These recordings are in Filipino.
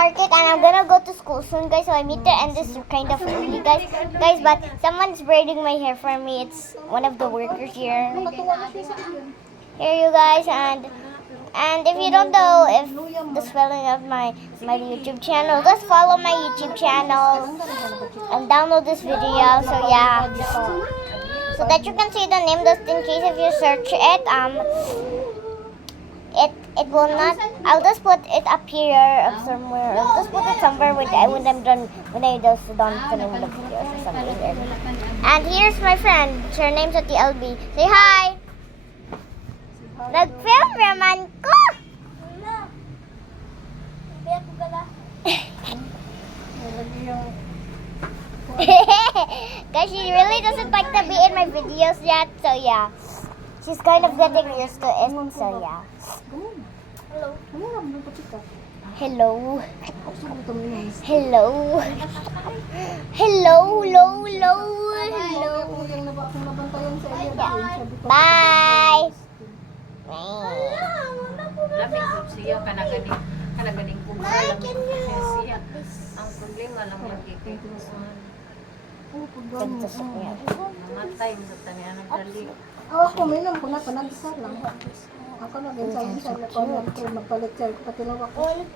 market and I'm gonna go to school soon, guys. So I need to end this kind of early, guys. Guys, but someone's braiding my hair for me. It's one of the workers here. Here, you guys, and if you don't know if the spelling of my YouTube channel, just follow my YouTube channel and download this video. So yeah, so that you can see the name. Just in case if you search it, it will not. I'll just put it up here or somewhere. I'll just put it somewhere when I'm done. When I just done filming the videos or something. And here's my friend. Her name's Ati LB. Say hi. Nag-film naman ko. Guys, she really doesn't like to be in my videos yet. So yeah. She's kind of getting used to it, so yeah. Hello. Hello. Hello. Hello, hello, hello. Bye. Siya kanaganing kung siya ang problema lang lagi kay mamatay sa tanian ng dali. Ako minum ko na panagisa lang. Ako na ginsa na ko magpalit siya pati lang ako.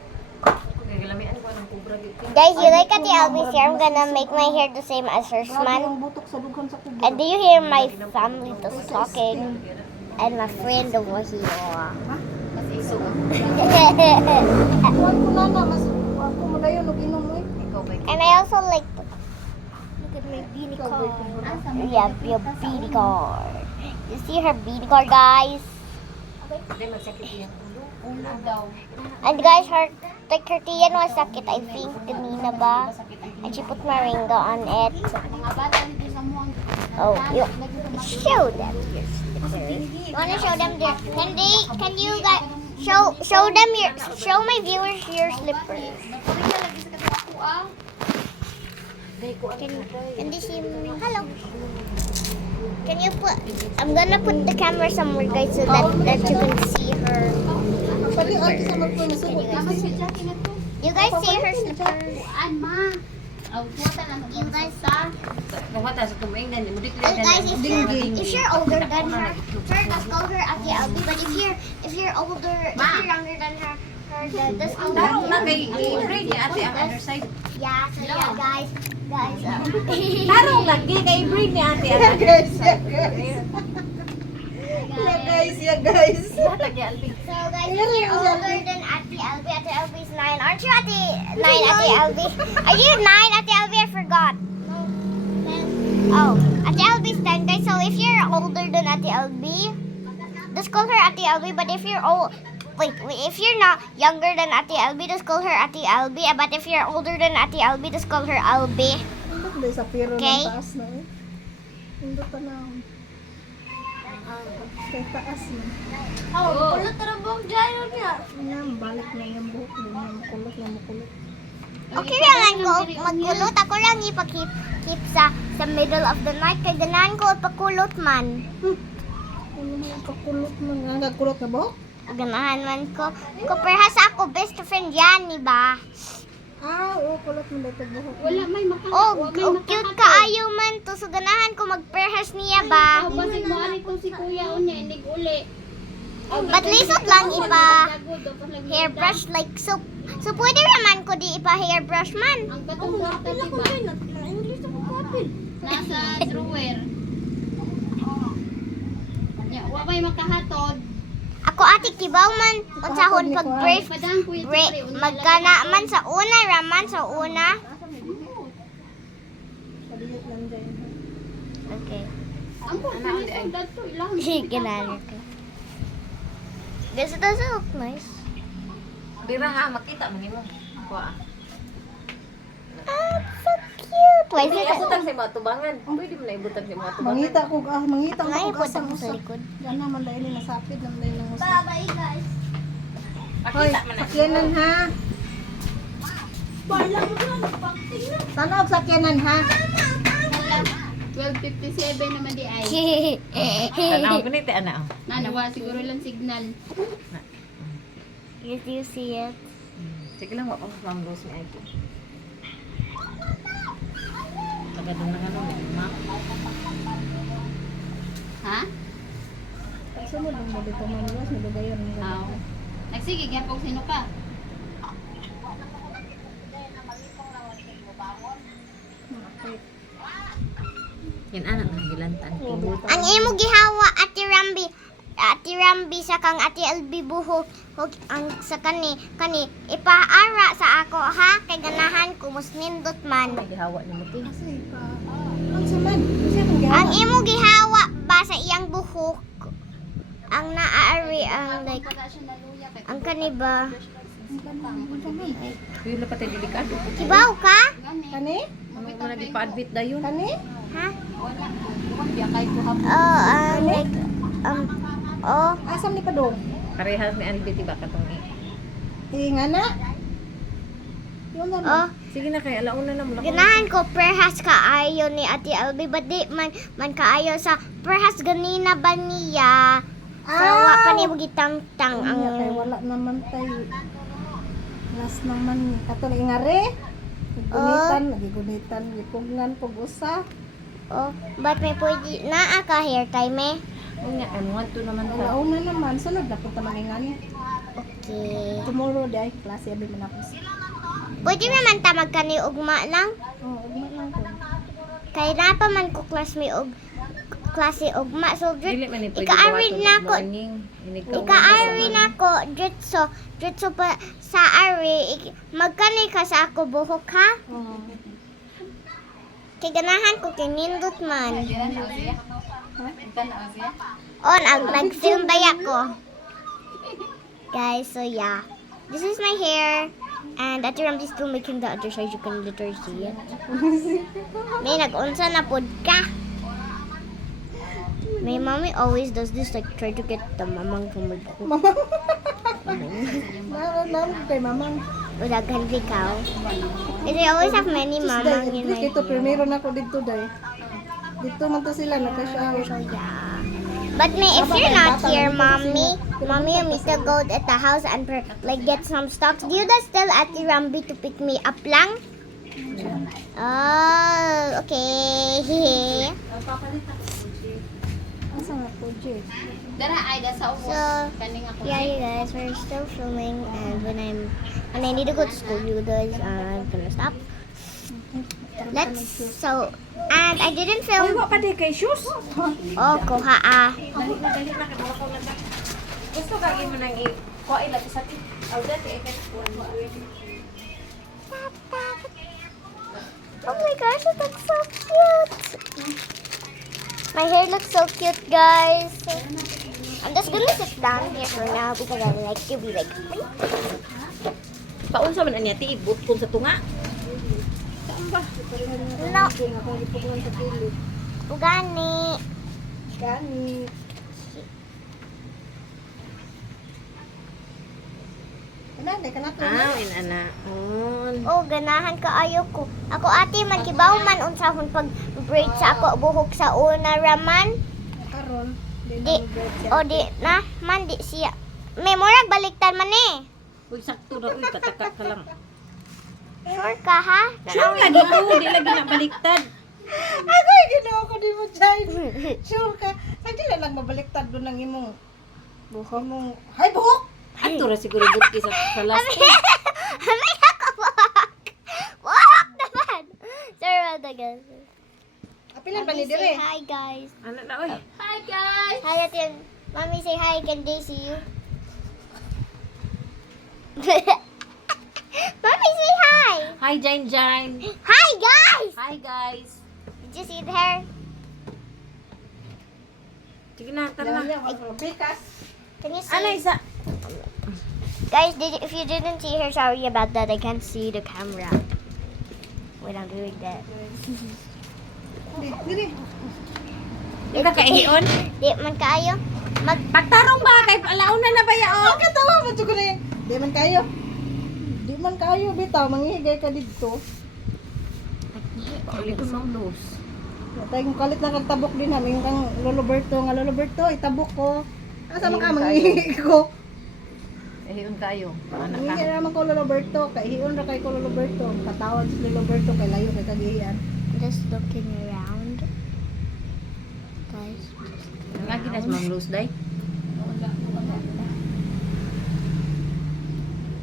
Gagilamian ko ng kubra dito. Guys, you like Ati Albi's hair? I'm gonna make my hair the same as hers, man. Yung butok sa dughan sa kubra. And do you hear my family just talking? And my friend over here. Mas iso. Kuwan ko na mas ako mo dayon og inom mo. Ikaw ba? And I also like to look at my beauty card. Yeah, your beauty card. You see her beauty card, guys? Hindi magsakit yung ulo. Ulo daw. And guys, her tiyan was sakit, I think, kanina ba? And she put moringa on it. Oh, you show them your slippers. You wanna show them their? Can you guys show them your? Show my viewers your slippers. Can they see me? Hello. Can you put? I'm gonna put the camera somewhere, guys, so that you can see her. Pati ang sa magpumasuot. You guys see her slippers? You guys saw? Nawata sa tumaing na mo dito. Hey guys, if you're older than her, just call her Ati Albi. But if you're older, if you're younger than her, just call her. Tarong na kay braid ni ate ang other side. Yeah, so yeah, guys. Tarong lagi kay braid ni ate ang other side. Yeah guys. Lagi albi. So guys, if you're older than Ati Albi's 9. Aren't you Ati Albi? Are you 9, Ati Albi? I forgot. Oh, Ati Albi's 10, guys. So if you're older than Ati Albi, just call her Ati Albi. But if you're if you're not younger than Ati Albi, just call her Ati Albi. But if you're older than Ati Albi, just call her Albi. Indot ba sa pero Okay. ng taas na eh. Indot pa na. Sa taas na. Oh, kulot na buhok dyan niya. Yan, balik na yung buhok. Yan, makulot. Okay lang ko magkulot. Ako lang ipag-keep sa middle of the night. Kaya ganahan ko pagkulot man. Ano mo kakulot mo? Nagkulot na buhok? Ganahan man ko. Perhas ako, best friend yan, di ba? Oo, kulot mo dito buhok. Wala may Oh, cute ka ayaw man to. So ganahan ko magperhas niya ba? Basig mo ani kung si kuya unya indig uli. But lisod lang ipa hairbrush like so. So pwede naman ko di ipa hairbrush man. Ang katong kwarta diba? Nasa drawer. Ya, wa may makahatod. Ako ati kibaw man unsahon pag brief Padang kuya magkana man sa una raman sa una. Padilit lang dyan. Okay. Ang kuya dadto ilang. Ganahan ko. This doesn't look nice. Bira ha makita mo nimo. Kuha. Ah, so cute. Why is Pwede it? ibutang sa mga tubangan. Pwede mo na ibutang sa mga tubangan. Mangita Ay, ko punta asang ko sa usap. likod. Yan naman dahil nasapid naman dahil ng usap. Bye guys. Hoy, Makita man na. sakyanan ha. Tanog sakyanan ha. 12:57 naman di ay. Tanaw ko nito ana. Nanawa siguro lang signal. Did you see it? Sige lang, wako Ma'am Rose ni Ike. Tagadong na ano, ma'am. Ha? Ay, sunod ang mo dito manuwas, nabagayan ng Aw. Nagsige, gyapon sino ka? Yan anak ng hilantan. Kimot. Ang imo gihawa Ate Rambi. Ate Rambi sa kang Ate LB buhok ang sa kani ipaara sa ako ha kay ganahan ko mus nindot man. Gihawa ni mo ti. Kasi pa. Ang saman. Kasi ang gawa. Ang imo gihawa ba sa iyang buhok ang naaari ang like Wala siya naluya kay ang kani ba Kuya na patay delikado. kibaw ka gani. Kani? Ano mo na gipa-admit dayon? Kani? ha Wala. Bukan biya kay ko hapon. like oh Asam ni Padong? Parehas ni Albi tiba katong Nga na? Yung oh naman. Sige na kay alauna na mo. ganahan ko perhas kaayo ni Ate LB but di man kaayo sa perhas ganina ba niya so wa pa ni mo gitangtang Ang ang kay wala naman tayo. Last naman katong ingare. Nagigunitan, gipugngan pug usa. oh but may pwede naa ka hair time eh Nga ay mo to naman ta. Alauna naman sunod na punta mangingan. okay Tomorrow day klase abi man ako. pwede naman ta magkani ugma lang Oh, ugma lang ko. kay na pa man ko klase ugma so Dili man ni pwede ika-ari buhaton na og ko morning. ika-ari na ko jutso pa sa ari magkani ka sa ako buhok ha Oh. kay ganahan ko kinindot man Diyan na siya. Kan na siya. on nag-film ba ako guys so yeah this is my hair and Ate Ramsey's still making the other side you can literally see it may nag-unsa na pod ka my mommy always does this like try to get the mamang from my buhok Naram kay mamang. Ulagan ikaw. Because I always have many mamang in my Dito hair. primero na ko dito day. Dito man to sila nakashower. So yeah. But if you're not here, mommy, you need to go at the house and like get some stocks. Do you guys tell Ate Rambi to pick me up lang? Oh, okay. Asa nga po, Jay? Dara ay da sa ubos. So, Kaning ako. yeah, you guys, we're still filming, and when I need to go to school, you guys, I'm gonna stop. And I didn't Uy, film. wa pa di kay shoes. Oh, kuha ah. Dali na kay wala ko lang. Gusto ka mo nang kuha ila sa ti. Aw dati effect kuan mo. Oh my gosh, it looks so cute. My hair looks so cute, guys. I'm just gonna sit down here for now because I like to be like. Paunsa man anya ti ibut kun sa tunga. Saan ba? No, Ako gipugngan sa kilid. ugani. Gani. Kanade kana to. Ana. On. Oh, ganahan ka ayo ko. Ako ate man kibaw man unsahon pag braid sa ako buhok sa una raman. Karon. Di di na man di siya. May murag baliktad man eh. Uy sakto na uy kataka ka lang. Sure ka ha? Sure lagi ko, di lagi na baliktad. Ako ginawa ko di mo Jay. Sure ka. Sagdi lang mabaliktad do nang imong buhok mong. Hay buhok. Ato ra siguro butki sa last day. May nakabahak. Wahak naman. Sorry about that, guys. Apilan pa ni Mommy, say dire. hi, guys. Ana na oy. Hi guys. Hi, Ate. Mommy, say hi. Can they see you? Mommy, say hi. Hi Jain Jain. Hi, guys. Hi guys. Did you see the hair? Sige na, tara na. Bikas. Can you see? Ana isa. Guys, if you didn't see her, sorry about that. I can't see the camera when I'm doing that. Dire. Di ka kaihion? Di man kayo. Pagtarong ba kay alauna na ba yaon? Katawa mo to ko ni. Di man kayo. Di man kayo bitaw manghigay ka didto. Pauli ko mang los. Tay mo kalit na kag tabok din namin kang Lolo Berto, nga Lolo Berto itabok ko. Asa man ka manghihi ko. Hiyon kayo. Anak Hindi ka. naman ko Lolo Berto, kay hiyon ra kay ko Lolo Berto. Katawag si Lolo Berto kay layo kay kagiyan. Just looking around. Guys. Nga ginas Ma'am Luz day.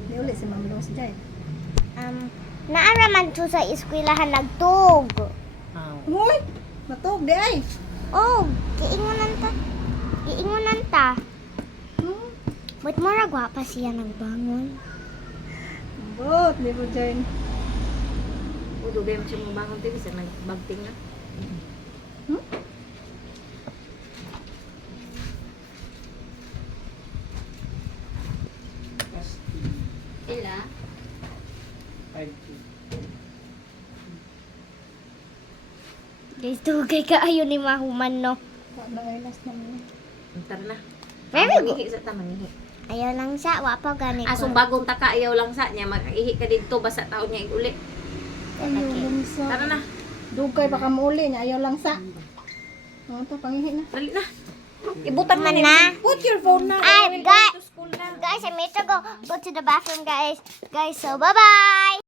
Di uli si Ma'am Rose Jay. Naaraman to sa eskwelahan nagtug. Aw. Uy, matog di ay. Oh, giingunan ta. Giingunan ta. Hmm. But mura gwapa siya nagbangon. Bot, di mo Jay. Udo gay mo siya mabangon din sa nagbagting na. Hmm? Ila. Guys, tugay ka ayo ni mahuman no. Ano ay last naman. Tara na. Very good. Mangihi sa ta mangihi. Ayaw lang siya, wa pa gani ko. Asong bagong taka ayaw lang sa niya mag-ihi ka dito basta taon niya iguli. Ayaw lang sa. Tara na. Dugay baka mauli niya, ayaw lang sa. Ano to, pangihi na. Dali na. Ibutang Man na na. Put your phone na. Ay, We'll guys. go to school na. Guys, I made to go to the bathroom, guys. Guys, so bye-bye.